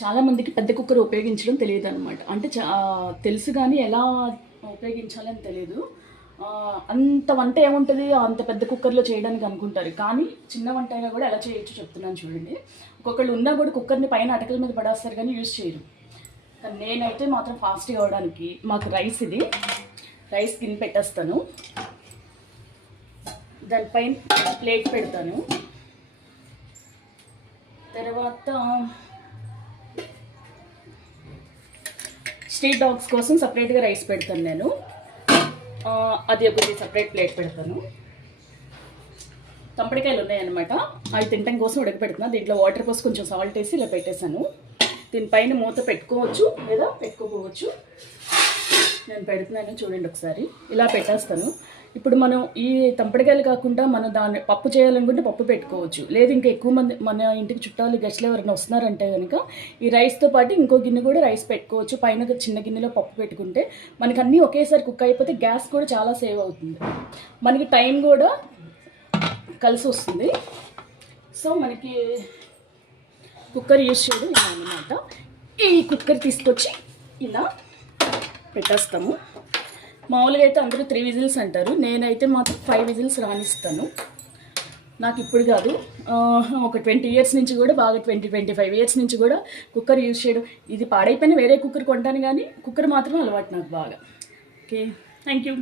చాలామందికి పెద్ద కుక్కర్ ఉపయోగించడం తెలియదు అనమాట. అంటే తెలుసు కానీ ఎలా ఉపయోగించాలని తెలియదు. అంత వంట ఏముంటుంది అంత పెద్ద కుక్కర్లో చేయడానికి అనుకుంటారు, కానీ చిన్న వంట అయినా కూడా ఎలా చేయొచ్చు చెప్తున్నాను చూడండి. ఒక్కొక్కళ్ళు ఉన్నా కూడా కుక్కర్ని పైన అటకల మీద పడేస్తారు కానీ యూజ్ చేయరు. కానీ నేనైతే మాత్రం ఫాస్ట్గా అవ్వడానికి మాకు రైస్ గిన్నె పెట్టేస్తాను, దానిపైన ప్లేట్ పెడతాను. తర్వాత స్ట్రీట్ డాగ్స్ కోసం సపరేట్గా రైస్ పెడతాను నేను, అది ఒకటి సపరేట్ ప్లేట్ పెడతాను. తంపడికాయలు ఉన్నాయన్నమాట, అవి తినడం కోసం ఉడకపెడుతున్నా. దీంట్లో వాటర్ పోసి కొంచెం సాల్ట్ వేసి ఇలా పెట్టేశాను. దీనిపైన మూత పెట్టుకోవచ్చు లేదా పెట్టుకోపోవచ్చు. నేను పెడుతున్నాను చూడండి ఒకసారి, ఇలా పెట్టేస్తాను. ఇప్పుడు మనం ఈ తంపడికాయలు కాకుండా మనం దాన్ని పప్పు చేయాలనుకుంటే పప్పు పెట్టుకోవచ్చు, లేదు ఇంకా ఎక్కువ మంది మన ఇంటికి చుట్టాలు గెస్ట్లు ఎవరైనా వస్తున్నారంటే కనుక ఈ రైస్తో పాటు ఇంకో గిన్నె కూడా రైస్ పెట్టుకోవచ్చు. పైన చిన్న గిన్నెలో పప్పు పెట్టుకుంటే మనకి అన్నీ ఒకేసారి కుక్ అయిపోతే గ్యాస్ కూడా చాలా సేవ్ అవుతుంది, మనకి టైం కూడా కలిసి వస్తుంది. సో మనకి కుక్కర్ యూజ్ చేయడం ఇలా అన్నమాట. ఈ కుక్కర్ తీసుకొచ్చి ఇలా పెట్టేస్తాము. మామూలుగా అయితే అందరూ 3 విజిల్స్ అంటారు, నేనైతే మాత్రం 5 విజిల్స్ రానిస్తాను. నాకు ఇప్పుడు కాదు, ఒక 20 ఇయర్స్ నుంచి కూడా బాగా 20-25 ఇయర్స్ నుంచి కూడా కుక్కర్ యూజ్ చేయడం. ఇది పాడైపోయిన వేరే కుక్కర్ కొంటాను కానీ కుక్కర్ మాత్రం అలవాటు నాకు బాగా. Okay, thank you.